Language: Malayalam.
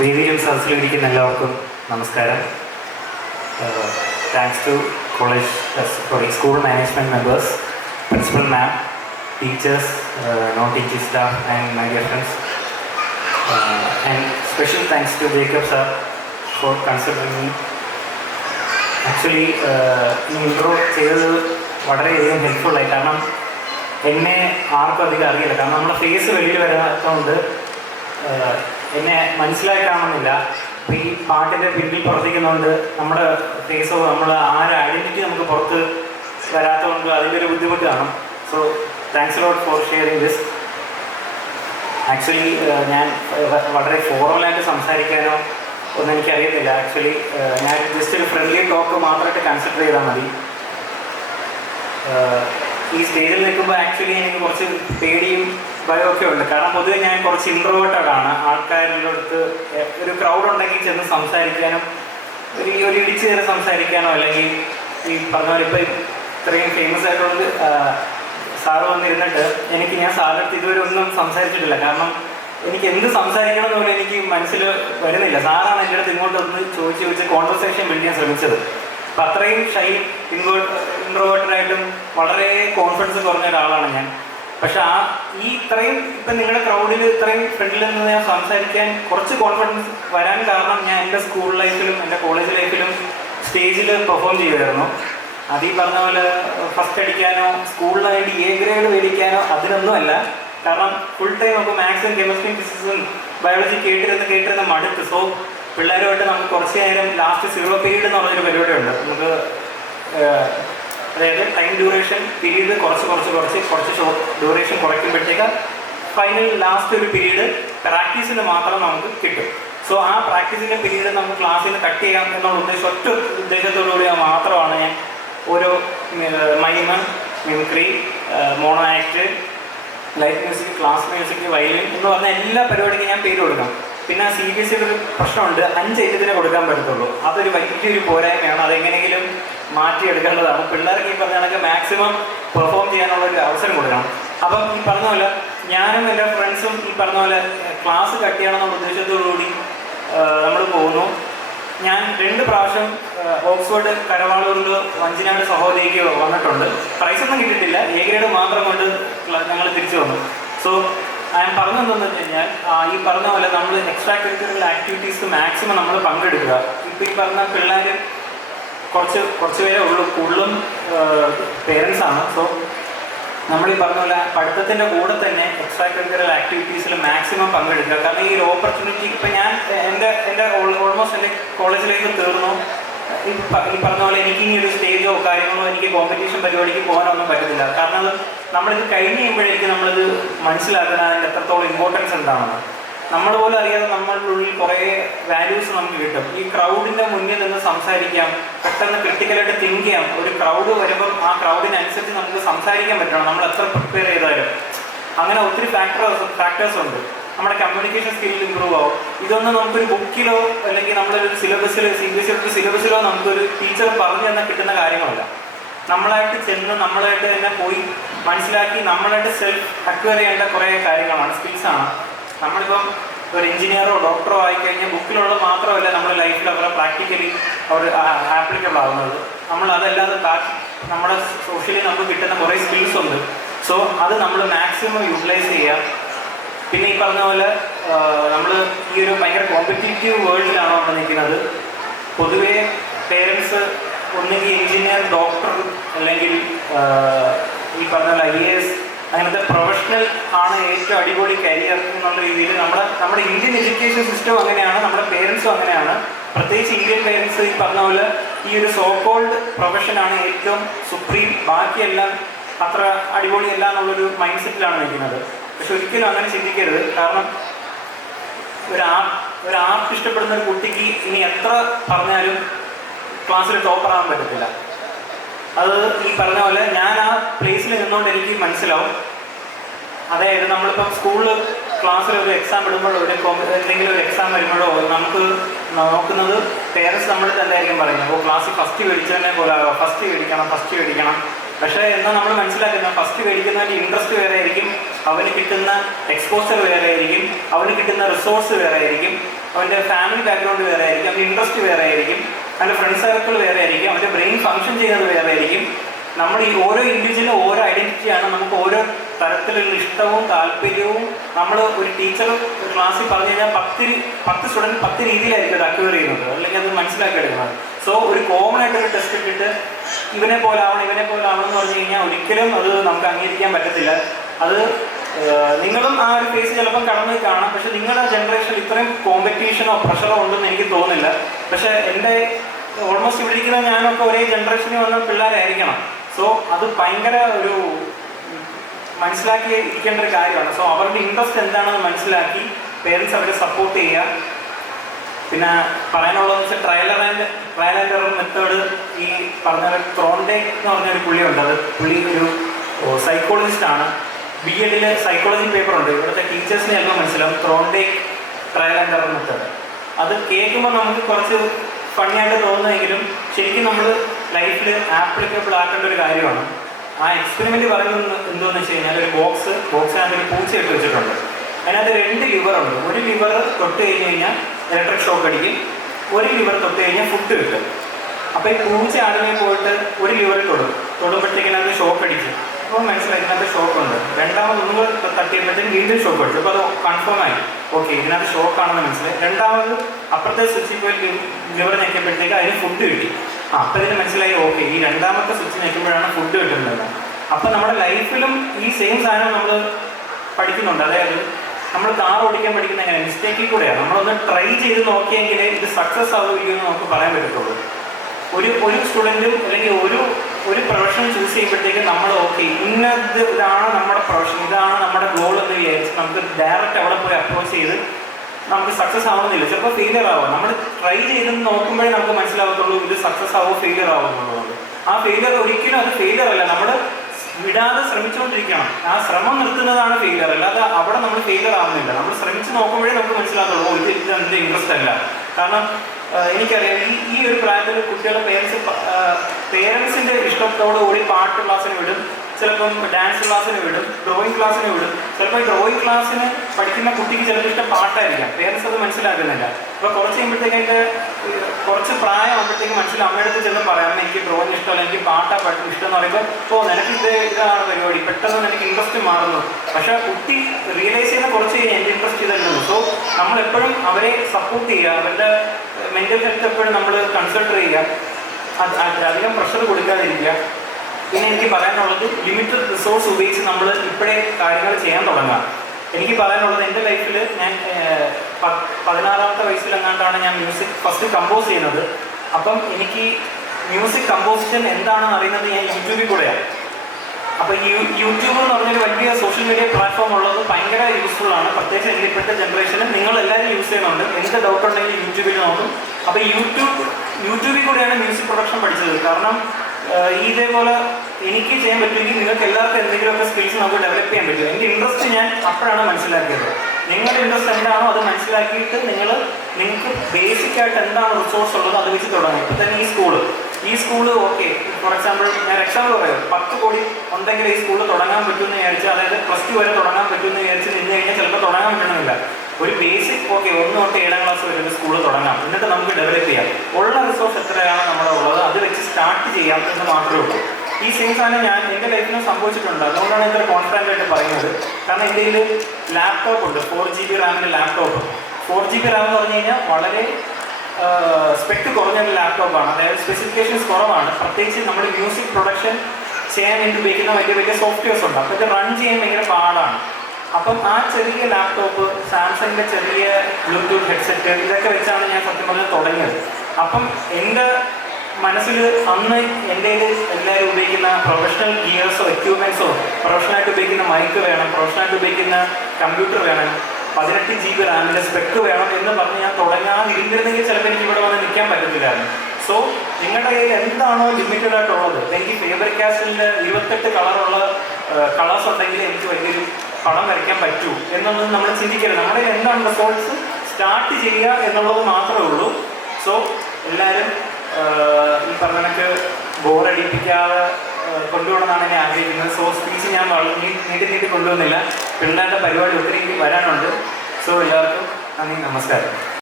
വേദിയിലും സദസ്സിലിരിക്കുന്ന എല്ലാവർക്കും നമസ്കാരം. Thanks to college school management members, principal ma'am, teachers, non teaching staff and my dear friends. And special thanks to Jacob sir for considering me. Actually ഈ ഇൻട്രോ ചെയ്തത് വളരെയധികം ഹെൽപ്ഫുള്ളായി. കാരണം എന്നെ ആർക്കും അധികം അറിയില്ല. കാരണം നമ്മുടെ ഫേസ് വെളിയിൽ വരാത്തതുകൊണ്ട് എന്നെ മനസ്സിലാക്കാമെന്നില്ല. അപ്പോൾ ഈ പാട്ടിൻ്റെ പിന്നിൽ പ്രവർത്തിക്കുന്നതുകൊണ്ട് നമ്മുടെ ഫേസോ നമ്മൾ ആരുടെ ഐഡൻറ്റിറ്റി നമുക്ക് പുറത്ത് വരാത്തതുകൊണ്ട് അതിൻ്റെ ഒരു ബുദ്ധിമുട്ട് കാണും. So thanks lot four sharing this. Actually ഞാൻ വളരെ ഫോർമലായിട്ട് സംസാരിക്കാനോ ഒന്നും എനിക്കറിയത്തില്ല. ആക്ച്വലി ഞാൻ ജസ്റ്റ് ഒരു ഫ്രണ്ട്ലി ടോക്ക് മാത്രമായിട്ട് കൺസിഡർ ചെയ്താൽ മതി. ഈ സ്റ്റേജിൽ നിൽക്കുമ്പോൾ ആക്ച്വലി എനിക്ക് കുറച്ച് പേടിയും ഭയമൊക്കെ ഉണ്ട്. കാരണം പൊതുവെ ഞാൻ കുറച്ച് ഇൻട്രോവേർട്ടാണ്. ആൾക്കാരുടെ അടുത്ത് ഒരു ക്രൗഡ് ഉണ്ടെങ്കിൽ ചെന്ന് സംസാരിക്കാനും ഒരു ഇടിച്ച് കയറി സംസാരിക്കാനോ, അല്ലെങ്കിൽ ഈ പറഞ്ഞ പോലെ ഇപ്പോൾ ഇത്രയും ഫേമസ് ആയിട്ടുള്ള സാറ് വന്നിരുന്നിട്ട് ഞാൻ സാറിൻ്റെ അടുത്ത് ഇതുവരെ ഒന്നും സംസാരിച്ചിട്ടില്ല. കാരണം എനിക്ക് എന്ത് സംസാരിക്കണം എന്ന് പോലും എനിക്ക് മനസ്സിൽ വരുന്നില്ല. സാറാണ് എൻ്റെ അടുത്ത് ഇങ്ങോട്ട് ഒന്ന് ചോദിച്ച് കോൺവെർസേഷൻ ബിൽഡ് ചെയ്യാൻ ശ്രമിച്ചത്. അപ്പം അത്രയും ഇൻട്രോവേർട്ടഡായിട്ടും വളരെ കോൺഫിഡൻസ് കുറഞ്ഞ ഒരാളാണ് ഞാൻ. പക്ഷെ ഈ ഇത്രയും ഇപ്പം നിങ്ങളുടെ ക്രൗഡിൽ ഇത്രയും ഫ്രണ്ടിൽ നിന്ന് ഞാൻ സംസാരിക്കാൻ കുറച്ച് കോൺഫിഡൻസ് വരാൻ കാരണം ഞാൻ എൻ്റെ സ്കൂൾ ലൈഫിലും എൻ്റെ കോളേജ് ലൈഫിലും സ്റ്റേജിൽ പെർഫോം ചെയ്യുമായിരുന്നു. അത് ഈ പറഞ്ഞ പോലെ ഫസ്റ്റ് അടിക്കാനോ സ്കൂളിന് വേണ്ടി എ ഗ്രേഡ് മേടിക്കാനോ അതിനൊന്നുമല്ല. കാരണം ഫുൾ ടൈം നമുക്ക് മാത്സും കെമിസ്ട്രിയും ഫിസിക്സും ബയോളജി കേട്ടിരുന്ന് മടുത്ത്. സോ പിള്ളേരുമായിട്ട് നമുക്ക് കുറച്ച് നേരം ലാസ്റ്റ് 0 പീരീഡ് എന്ന് പറഞ്ഞൊരു പരിപാടിയുണ്ട്. നമുക്ക് അതായത് ടൈം ഡ്യൂറേഷൻ പീരീഡ് കുറച്ച് ഷോർട്ട് ഡ്യൂറേഷൻ കുറയ്ക്കുമ്പോഴത്തേക്ക് ഫൈനൽ ലാസ്റ്റ് ഒരു പീരീഡ് പ്രാക്ടീസിന് മാത്രം നമുക്ക് കിട്ടും. സോ ആ പ്രാക്ടീസിൻ്റെ പീരീഡ് നമുക്ക് ക്ലാസ്സിൽ നിന്ന് കട്ട് ചെയ്യാം എന്നുള്ള ഒറ്റ ഉദ്ദേശത്തോടുകൂടി മാത്രമാണ് ഞാൻ ഓരോ mime, mimicry, mono act, light music, class music, violin എന്ന് പറഞ്ഞ എല്ലാ പരിപാടിക്കും ഞാൻ പേര് കൊടുക്കാം. പിന്നെ CBSE ഒരു പ്രശ്നമുണ്ട്, 5 ഐറ്റത്തിനെ കൊടുക്കാൻ പറ്റത്തുള്ളൂ. അതൊരു വലിയൊരു പോരായ്മയാണ്. അതെങ്ങനെയെങ്കിലും മാറ്റിയെടുക്കേണ്ടതാണ്. പിള്ളേർക്ക് ഈ പറഞ്ഞ കണക്ക് മാക്സിമം പെർഫോം ചെയ്യാനുള്ളൊരു അവസരം കൊടുക്കണം. അപ്പം ഈ പറഞ്ഞ പോലെ ഞാനും എൻ്റെ ഫ്രണ്ട്സും ഈ പറഞ്ഞ പോലെ ക്ലാസ് കട്ട് ചെയ്യണമെന്നുള്ള ഉദ്ദേശത്തോടുകൂടി നമ്മൾ പോകുന്നു. ഞാൻ 2 പ്രാവശ്യം ഓക്സ്ഫോർഡ് കരവാളൂരിൽ വഞ്ചിനാട് സഹോദരിക്ക് വന്നിട്ടുണ്ട്. പ്രൈസൊന്നും കിട്ടിയിട്ടില്ല, എ ഗ്രേഡ് മാത്രം കൊണ്ട് ഞങ്ങൾ തിരിച്ചു വന്നു. സോ ഞാൻ പറഞ്ഞതെന്ന് വെച്ച് കഴിഞ്ഞാൽ ഈ പറഞ്ഞ പോലെ നമ്മൾ എക്സ്ട്രാ കരിക്കുലർ ആക്ടിവിറ്റീസ് മാക്സിമം നമ്മൾ പങ്കെടുക്കുക. ഇപ്പോൾ ഈ പറഞ്ഞ പിള്ളേർ കുറച്ച് പേരേ ഉള്ളൂ, കൂടുതലും പേരൻസാണ്. സോ നമ്മൾ ഈ പറഞ്ഞ പോലെ പഠിത്തത്തിൻ്റെ കൂടെ തന്നെ എക്സ്ട്രാ കരിക്കുലർ ആക്ടിവിറ്റീസിൽ മാക്സിമം പങ്കെടുക്കുക. കാരണം ഈ ഒരു ഓപ്പർച്യൂണിറ്റി ഇപ്പം ഞാൻ എൻ്റെ ഓൾമോസ്റ്റ് എൻ്റെ കോളേജ് ലൈഫ് തീർന്നു. ഈ പറഞ്ഞ പോലെ എനിക്ക് ഇനി ഒരു സ്റ്റേജോ കാര്യങ്ങളോ എനിക്ക് കോമ്പറ്റീഷൻ പരിപാടിക്ക് പോകാനൊന്നും പറ്റത്തില്ല. കാരണം നമ്മളിത് കഴിഞ്ഞ് കഴിയുമ്പോഴേക്കും നമ്മളിത് മനസ്സിലാക്കുന്ന അതിൻ്റെ എത്രത്തോളം ഇമ്പോർട്ടൻസ് എന്താണെന്ന് നമ്മൾ പോലും അറിയാതെ നമ്മളുടെ ഉള്ളിൽ കുറേ വാല്യൂസ് നമുക്ക് കിട്ടും. ഈ ക്രൗഡിൻ്റെ മുന്നിൽ നിന്ന് സംസാരിക്കാം, പെട്ടെന്ന് ക്രിട്ടിക്കലായിട്ട് തിങ്ക് ചെയ്യാം. ഒരു ക്രൗഡ് വരുമ്പം ആ ക്രൗഡിനനുസരിച്ച് നമുക്ക് സംസാരിക്കാൻ പറ്റണം, നമ്മൾ എത്ര പ്രിപ്പയർ ചെയ്താലും. അങ്ങനെ ഒത്തിരി ഫാക്ടേഴ്സ് ഉണ്ട്. നമ്മുടെ കമ്മ്യൂണിക്കേഷൻ സ്കില്ലിൽ ഇമ്പ്രൂവ് ആവും. ഇതൊന്നും നമുക്കൊരു ബുക്കിലോ അല്ലെങ്കിൽ നമ്മളൊരു സിലബസിൽ CBSE സിലബസിലോ നമുക്കൊരു ടീച്ചർ പറഞ്ഞു തന്നാൽ കിട്ടുന്ന കാര്യങ്ങളല്ല. നമ്മളായിട്ട് ചെന്ന് നമ്മളായിട്ട് തന്നെ പോയി മനസ്സിലാക്കി നമ്മളായിട്ട് സെൽഫ് അക്വയർ ചെയ്യേണ്ട കുറേ കാര്യങ്ങളാണ്, സ്കിൽസാണ്. നമ്മളിപ്പം ഒരു എഞ്ചിനീയറോ ഡോക്ടറോ ആയിക്കഴിഞ്ഞാൽ ബുക്കിലുള്ള മാത്രമല്ല നമ്മുടെ ലൈഫിൽ അവരെ പ്രാക്ടിക്കലി അവർ ആപ്ലിക്കബിൾ ആകുന്നത്. നമ്മളതല്ലാതെ നമ്മുടെ സോഷ്യലി നമുക്ക് കിട്ടുന്ന കുറേ സ്കിൽസ് ഉണ്ട്. സോ അത് നമ്മൾ മാക്സിമം യൂട്ടിലൈസ് ചെയ്യുക. പിന്നെ ഈ പറഞ്ഞ പോലെ നമ്മൾ ഈ ഒരു ഭയങ്കര കോമ്പറ്റീറ്റീവ് വേൾഡിലാണ് നമ്മൾ നിൽക്കുന്നത്. പൊതുവേ പേരൻസ് ഒന്നുകിൽ എഞ്ചിനീയർ, ഡോക്ടർ, അല്ലെങ്കിൽ ഈ പറഞ്ഞ പോലെ IAS അങ്ങനത്തെ പ്രൊഫഷണൽ ആണ് ഏറ്റവും അടിപൊളി കരിയർ എന്നുള്ള രീതിയിൽ നമ്മുടെ ഇന്ത്യൻ എഡ്യൂക്കേഷൻ സിസ്റ്റം അങ്ങനെയാണ്, നമ്മുടെ പേരൻസും അങ്ങനെയാണ്. പ്രത്യേകിച്ച് ഇന്ത്യൻ പേരൻസ് ഈ പറഞ്ഞ പോലെ ഈ ഒരു സോ കോൾഡ് പ്രൊഫഷനാണ് ഏറ്റവും സുപ്രീം, ബാക്കിയെല്ലാം അത്ര അടിപൊളിയല്ല എന്നുള്ളൊരു മൈൻഡ് സെറ്റിലാണ് നിൽക്കുന്നത്. പക്ഷെ ഒരിക്കലും അങ്ങനെ ചിന്തിക്കരുത്. കാരണം ഒരു ആർട്ട് ഇഷ്ടപ്പെടുന്ന ഒരു കുട്ടിക്ക് ഇനി എത്ര പറഞ്ഞാലും ക്ലാസ്സിൽ ടോപ്പർ ആകാൻ പറ്റത്തില്ല. അത് ഈ പറഞ്ഞ പോലെ ഞാൻ ആ പ്ലേസിൽ നിന്നുകൊണ്ട് എനിക്ക് മനസ്സിലാവും. അതായത് നമ്മളിപ്പം സ്കൂളിൽ ക്ലാസ്സിൽ ഒരു എക്സാം ഇടുമ്പോഴോ എന്തെങ്കിലും ഒരു എക്സാം വരുമ്പോഴോ നമുക്ക് നോക്കുന്നത് പേരൻസ് നമ്മൾ തന്നെ ആയിരിക്കും പറയുന്നത്, ക്ലാസ്സിൽ ഫസ്റ്റ് മേടിച്ചതന്നെ പോലെ ഫസ്റ്റ് മേടിക്കണം. പക്ഷേ എന്നാൽ നമ്മൾ മനസ്സിലാക്കുന്ന ഫസ്റ്റ് മേടിക്കുന്നതിൻ്റെ ഇൻട്രസ്റ്റ് വേറെ ആയിരിക്കും, അവന് കിട്ടുന്ന എക്സ്പോസർ വേറെ ആയിരിക്കും, അവന് കിട്ടുന്ന റിസോഴ്സ് വേറെ ആയിരിക്കും. അവൻ്റെ ഫാമിലി ബാക്ക്ഗ്രൗണ്ട് വേറെ ആയിരിക്കും, അവൻ്റെ ഇൻട്രസ്റ്റ് വേറെ ആയിരിക്കും, അവൻ്റെ ഫ്രണ്ട് സർക്കിൾ വേറെ ആയിരിക്കും, അവൻ്റെ ബ്രെയിൻ ഫങ്ഷൻ ചെയ്യുന്നത് വേറെ ആയിരിക്കും. നമ്മൾ ഈ ഓരോ ഇൻഡിവിജ്വലും ഓരോ ഐഡൻറ്റിറ്റിയാണ്. നമുക്ക് ഓരോ തരത്തിലുള്ള ഇഷ്ടവും താല്പര്യവും നമ്മൾ ഒരു ടീച്ചർ ക്ലാസ്സിൽ പറഞ്ഞു കഴിഞ്ഞാൽ 10 സ്റ്റുഡൻറ്റ് 10 രീതിയിലായിരിക്കും അത് അക്വയർ ചെയ്യുന്നത്, അല്ലെങ്കിൽ അത് മനസ്സിലാക്കി എടുക്കുന്നത്. സോ ഒരു കോമൺ ആയിട്ടൊരു ടെസ്റ്റ് ഇട്ടിട്ട് ഇവനെ പോലെ ആവണം എന്ന് പറഞ്ഞു കഴിഞ്ഞാൽ ഒരിക്കലും അത് നമുക്ക് അംഗീകരിക്കാൻ പറ്റത്തില്ല. അത് നിങ്ങളും ആ ഒരു ഫേസ് ചിലപ്പം കടന്നു കാണാം. പക്ഷെ നിങ്ങളുടെ ജനറേഷനിൽ ഇത്രയും കോമ്പറ്റീഷനോ പ്രഷറോ ഉണ്ടെന്ന് എനിക്ക് തോന്നുന്നില്ല. പക്ഷെ എൻ്റെ ഓൾമോസ്റ്റ് ഇവിടെ ഇരിക്കുന്ന ഞാനൊക്കെ ഒരേ ജനറേഷനിൽ വന്ന പിള്ളേരായിരിക്കണം. സോ അത് ഭയങ്കര ഒരു മനസ്സിലാക്കി ഇരിക്കേണ്ട ഒരു കാര്യമാണ്. സോ അവരുടെ ഇൻട്രസ്റ്റ് എന്താണെന്ന് മനസ്സിലാക്കി പേരൻസ് അവരെ സപ്പോർട്ട് ചെയ്യുക. പിന്നെ പറയാനുള്ളതെന്ന് വെച്ചാൽ ട്രയൽ ആൻഡ് എറർ മെത്തേഡ്. ഈ പറഞ്ഞ ക്രോണ്ടേക്ക് എന്ന് പറഞ്ഞൊരു പുള്ളിയുണ്ട്. അത് പുള്ളി ഒരു സൈക്കോളജിസ്റ്റാണ്. BEd psychology പേപ്പറുണ്ട്. ഇവിടുത്തെ ടീച്ചേഴ്സിനെ എല്ലാം മനസ്സിലാവും ക്രോണ്ടേക്ക് ട്രയൽ ആൻഡ് എറർ മെത്തേഡ്. അത് കേൾക്കുമ്പോൾ നമുക്ക് കുറച്ച് ഫണ്ണിയായിട്ട് തോന്നുമെങ്കിലും ശരിക്കും നമ്മൾ ലൈഫിൽ ആപ്ലിക്കബിൾ ആക്കേണ്ട ഒരു കാര്യമാണ്. ആ എക്സ്പെരിമെൻ്റ് പറയുന്നത് എന്താണെന്ന് വെച്ച് കഴിഞ്ഞാൽ ഒരു ബോക്സിനകത്ത് ഒരു പൂച്ച ഇട്ട് വെച്ചിട്ടുണ്ട്. അതിനകത്ത് 2 ലിവറുണ്ട്. ഒരു ലിവർ തൊട്ട് കഴിഞ്ഞ് കഴിഞ്ഞാൽ ഇലക്ട്രിക് ഷോക്ക് അടിക്കും, ഒരു ലിവർ തൊട്ട് കഴിഞ്ഞാൽ ഫുഡ് കിട്ടും. അപ്പോൾ ഈ പൂച്ച ആദ്യമേ പോയിട്ട് ഒരു ലിവറിൽ തൊടുമ്പോഴത്തേക്കിന് അത് ഷോക്ക് അടിക്കും. അപ്പോൾ മനസ്സിലായി ഇതിനകത്ത് ഷോക്കുണ്ട്. രണ്ടാമത് ഒന്നുകൂടെ തട്ടിയപ്പോഴത്തേക്കും വീണ്ടും ഷോക്ക് അടിച്ചു. അപ്പോൾ അത് കൺഫേം ആയി, ഓക്കെ ഇതിനകത്ത് ഷോക്കാണെന്ന് മനസ്സിലായി. രണ്ടാമത് അപ്പുറത്തെ സ്വിച്ചിൽ പോയി ലിവർ ഞെക്കുമ്പോഴത്തേക്ക് അതിന് ഫുഡ് കിട്ടി. അപ്പോൾ ഇതിന് മനസ്സിലായി, ഓക്കെ ഈ രണ്ടാമത്തെ സ്വിച്ച് ഞെക്കുമ്പോഴാണ് ഫുഡ് കിട്ടുന്നത്. അപ്പോൾ നമ്മുടെ ലൈഫിലും ഈ സെയിം സാധനം നമ്മൾ പഠിക്കുന്നുണ്ട്. അതായത് നമ്മൾ കാർ ഓടിക്കാൻ പഠിക്കുന്ന എങ്ങനെ മിസ്റ്റേക്കിൽ കൂടെയാണ്. നമ്മളൊന്ന് ട്രൈ ചെയ്ത് നോക്കിയെങ്കിൽ ഇത് സക്സസ് ആവുകയോ എന്ന് നമുക്ക് പറയാൻ പറ്റത്തുള്ളൂ. ഒരു സ്റ്റുഡൻറ്റും അല്ലെങ്കിൽ ഒരു പ്രൊഫഷൻ ചൂസ് ചെയ്യുമ്പോഴത്തേക്ക് നമ്മൾ ഓക്കെ ഇതാണ് നമ്മുടെ പ്രൊഫഷൻ, ഇതാണ് നമ്മുടെ ഗോൾ എന്ന് വിചാരിച്ച് നമുക്ക് ഡയറക്റ്റ് അവിടെ പോയി അപ്രോച്ച് ചെയ്ത് നമുക്ക് സക്സസ് ആവുന്നില്ല. ചിലപ്പോൾ ഫെയിലിയർ ആവുക. നമ്മൾ ട്രൈ ചെയ്ത് നോക്കുമ്പോഴേ നമുക്ക് മനസ്സിലാവത്തുള്ളൂ ഇത് സക്സസ് ആവുമോ ഫെയിലിയർ ആവുമെന്നുള്ളത്. ആ ഫെയിലിയർ ഒരിക്കലും അത് ഫെയിലിയർ അല്ല, നമ്മൾ വിടാതെ ശ്രമിച്ചുകൊണ്ടിരിക്കണം. ആ ശ്രമം നിർത്തുന്നതാണ് ഫെയിലിയർ, അല്ലാതെ അവിടെ നമ്മൾ ഫെയിലിയർ ആവുന്നില്ല. നമ്മൾ ശ്രമിച്ച് നോക്കുമ്പോഴേ നമുക്ക് മനസ്സിലാവുള്ളൂ ഇത് എൻ്റെ ഇൻട്രസ്റ്റ് അല്ല. കാരണം എനിക്കറിയാം ഈ ഒരു പ്രായത്തിൽ കുട്ടികളെ പേരൻസിൻ്റെ ഇഷ്ടത്തോടുകൂടി പാട്ട് ക്ലാസ്സിന് വിടും, ചിലപ്പം ഡാൻസ് ക്ലാസ്സിന് വിടും, ഡ്രോയിങ് ക്ലാസ്സിന് വിടും. ചിലപ്പോൾ ഡ്രോയിങ് ക്ലാസ്സിന് പഠിക്കുന്ന കുട്ടിക്ക് ചിലപ്പോൾ ഇഷ്ടം പാട്ടായിരിക്കാം, പേരൻസ് അത് മനസ്സിലാക്കുന്നില്ല. അപ്പോൾ കുറച്ച് കഴിയുമ്പോഴത്തേക്ക് എൻ്റെ കുറച്ച് പ്രായം ആകുമ്പോഴത്തേക്ക് മനസ്സിലാവും. അമ്മയുടെ ചെന്ന് പറയാം എനിക്ക് ഡ്രോയിങ് ഇഷ്ടമല്ല, എനിക്ക് പാട്ടാണ് ഇഷ്ടം എന്ന് പറയുമ്പോൾ നിനക്ക് ഇതാണ് പരിപാടി, പെട്ടെന്ന് എനിക്ക് ഇൻട്രസ്റ്റ് മാറുന്നു. പക്ഷേ കുട്ടി റിയലൈസ് ചെയ്യുന്ന കുറച്ച് കഴിഞ്ഞാൽ എൻ്റെ ഇൻട്രസ്റ്റ് ഇതല്ലല്ലോ. സോ നമ്മളെപ്പോഴും അവരെ സപ്പോർട്ട് ചെയ്യുക, അവരുടെ മെൻ്റൽ ഹെൽത്ത് എപ്പോഴും നമ്മൾ കൺസൾട്ട് ചെയ്യുക, അധികം പ്രഷർ കൊടുക്കാതിരിക്കുക. പിന്നെ എനിക്ക് പറയാനുള്ളത് ലിമിറ്റഡ് റിസോഴ്സ് ഉപയോഗിച്ച് നമ്മൾ ഇപ്പോഴേ കാര്യങ്ങൾ ചെയ്യാൻ തുടങ്ങാം. എനിക്ക് പറയാനുള്ളത് എൻ്റെ ലൈഫിൽ ഞാൻ 16-ാമത്തെ വയസ്സിലെങ്ങാണ്ടാണ് ഞാൻ മ്യൂസിക് ഫസ്റ്റ് കമ്പോസ് ചെയ്യുന്നത്. അപ്പം എനിക്ക് മ്യൂസിക് കമ്പോസിഷൻ എന്താണെന്ന് അറിയുന്നത് ഞാൻ യൂട്യൂബിൽ കൂടെയാണ്. അപ്പോൾ യൂട്യൂബ് എന്ന് പറഞ്ഞൊരു വലിയ സോഷ്യൽ മീഡിയ പ്ലാറ്റ്ഫോം ഉള്ളത് ഭയങ്കര യൂസ്ഫുൾ ആണ്. പ്രത്യേകിച്ച് എൻ്റെ ഇപ്പോഴത്തെ ജനറേഷന് നിങ്ങളെല്ലാവരും യൂസ് ചെയ്യുന്നുണ്ട്. എന്ത് ഡൗട്ട് ഉണ്ടെങ്കിൽ യൂട്യൂബിൽ നോക്കും. അപ്പോൾ യൂട്യൂബിൽ കൂടെയാണ് മ്യൂസിക് പ്രൊഡക്ഷൻ പഠിച്ചത്. കാരണം ഇതേപോലെ എനിക്ക് ചെയ്യാൻ പറ്റുമെങ്കിൽ നിങ്ങൾക്ക് എല്ലാവർക്കും എന്തെങ്കിലുമൊക്കെ സ്കിൽസ് നമുക്ക് ഡെവലപ്പ് ചെയ്യാൻ പറ്റും. എൻ്റെ ഇൻട്രസ്റ്റ് ഞാൻ അപ്പോഴാണ് മനസ്സിലാക്കിയത്. നിങ്ങളുടെ ഇൻട്രസ്റ്റ് എന്താണോ അത് മനസ്സിലാക്കിയിട്ട് നിങ്ങൾക്ക് ബേസിക്കായിട്ട് എന്താണ് റിസോഴ്സ് ഉള്ളത് അത് വെച്ച് തുടങ്ങും. ഇപ്പോൾ തന്നെ ഈ സ്കൂള് ഓക്കെ ഫോർ എക്സാമ്പിൾ ഞാൻ എക്സാമ്പിൾ പറയാം, 10 കോടി ഉണ്ടെങ്കിൽ ഈ സ്കൂളിൽ തുടങ്ങാൻ പറ്റുമെന്ന് വിചാരിച്ച്, അതായത് +2 വരെ തുടങ്ങാൻ പറ്റുമെന്ന് വിചാരിച്ച് നിന്ന് കഴിഞ്ഞാൽ ചിലപ്പോൾ തുടങ്ങാൻ പറ്റണമെന്നില്ല. ഒരു ബേസിക് ഓക്കെ 1 തൊട്ട് 7-ാം ക്ലാസ് വരെ ഒരു സ്കൂളിൽ തുടങ്ങാം, എന്നിട്ട് നമുക്ക് ഡെവലപ്പ് ചെയ്യാം. ഉള്ള റിസോഴ്സ് എത്രയാണ് നമ്മുടെ ഉള്ളത് അത് വെച്ച് സ്റ്റാർട്ട് ചെയ്യാം എന്ന് മാത്രമേ ഉള്ളൂ. ഈ സെയിം സാധനം ഞാൻ എൻ്റെ ലൈഫിലും സംഭവിച്ചിട്ടുണ്ട്. അതുകൊണ്ടാണ് ഇത്ര കോൺഫിഡൻ്റ് ആയിട്ട് പറയുന്നത്. കാരണം എൻ്റെ കയ്യിൽ ലാപ്ടോപ്പ് ഉണ്ട്, 4GB റാമിൻ്റെ ലാപ്ടോപ്പ്. 4GB റാം എന്ന് പറഞ്ഞു കഴിഞ്ഞാൽ വളരെ സ്പെക്ട് കുറഞ്ഞൊരു ലാപ്ടോപ്പാണ്. അതായത് സ്പെസിഫിക്കേഷൻസ് കുറവാണ്. പ്രത്യേകിച്ച് നമ്മൾ മ്യൂസിക് പ്രൊഡക്ഷൻ ചെയ്യാൻ വേണ്ടി ഉപയോഗിക്കുന്ന വലിയ സോഫ്റ്റ്വെയർസ് ഉണ്ട്. അപ്പോൾ ഇത് റൺ ചെയ്യാൻ ഭയങ്കര പാടാണ്. അപ്പം ആ ചെറിയ ലാപ്ടോപ്പ്, സാംസങ്ങിൻ്റെ ചെറിയ ബ്ലൂടൂത്ത് ഹെഡ്സെറ്റ്, ഇതൊക്കെ വെച്ചാണ് ഞാൻ സത്യം പറഞ്ഞാൽ തുടങ്ങിയത്. അപ്പം എൻ്റെ മനസ്സിൽ അന്ന് എൻ്റെ എല്ലാവരും ഉപയോഗിക്കുന്ന പ്രൊഫഷണൽ ഗിയേഴ്സോ എക്യുപ്മെൻറ്റ്സോ, പ്രൊഫഷണലായിട്ട് ഉപയോഗിക്കുന്ന മൈക്ക് വേണം, പ്രൊഫഷണലായിട്ട് ഉപയോഗിക്കുന്ന കമ്പ്യൂട്ടർ വേണം, 18GB റാമിൻ്റെ സ്പെക്ക് വേണം എന്ന് പറഞ്ഞ് ഞാൻ തുടങ്ങാതിരുന്നിരുന്നെങ്കിൽ ചിലപ്പോൾ എനിക്ക് ഇവിടെ വന്ന് നിൽക്കാൻ പറ്റത്തില്ലായിരുന്നു. സോ നിങ്ങളുടെ കയ്യിൽ എന്താണോ ലിമിറ്റഡ് ആയിട്ടുള്ളത്, എനിക്ക് ഫേബർ കാസ്റ്റലിൻ്റെ 28 കളറുള്ള കളേഴ്സ് ഉണ്ടെങ്കിൽ എനിക്ക് വലിയൊരു പടം വരയ്ക്കാൻ പറ്റൂ എന്നുള്ളത് നമ്മൾ ചിന്തിക്കരുത്. നമ്മുടെ എന്താണ് റിസോഴ്സ് സ്റ്റാർട്ട് ചെയ്യുക എന്നുള്ളത് മാത്രമേ ഉള്ളൂ. സോ എല്ലാവരും ഈ പറഞ്ഞക്ക് ബോറടിപ്പിക്കാതെ കൊണ്ടുപോകണമെന്നാണ് ഞാൻ ആഗ്രഹിക്കുന്നത്. സോ സ്പീച്ച് ഞാൻ നീട്ടി കൊണ്ടുവന്നില്ല. പിള്ളേരുടെ പരിപാടി ഒത്തിരി വരാനുണ്ട്. സോ എല്ലാവർക്കും നന്ദി, നമസ്കാരം.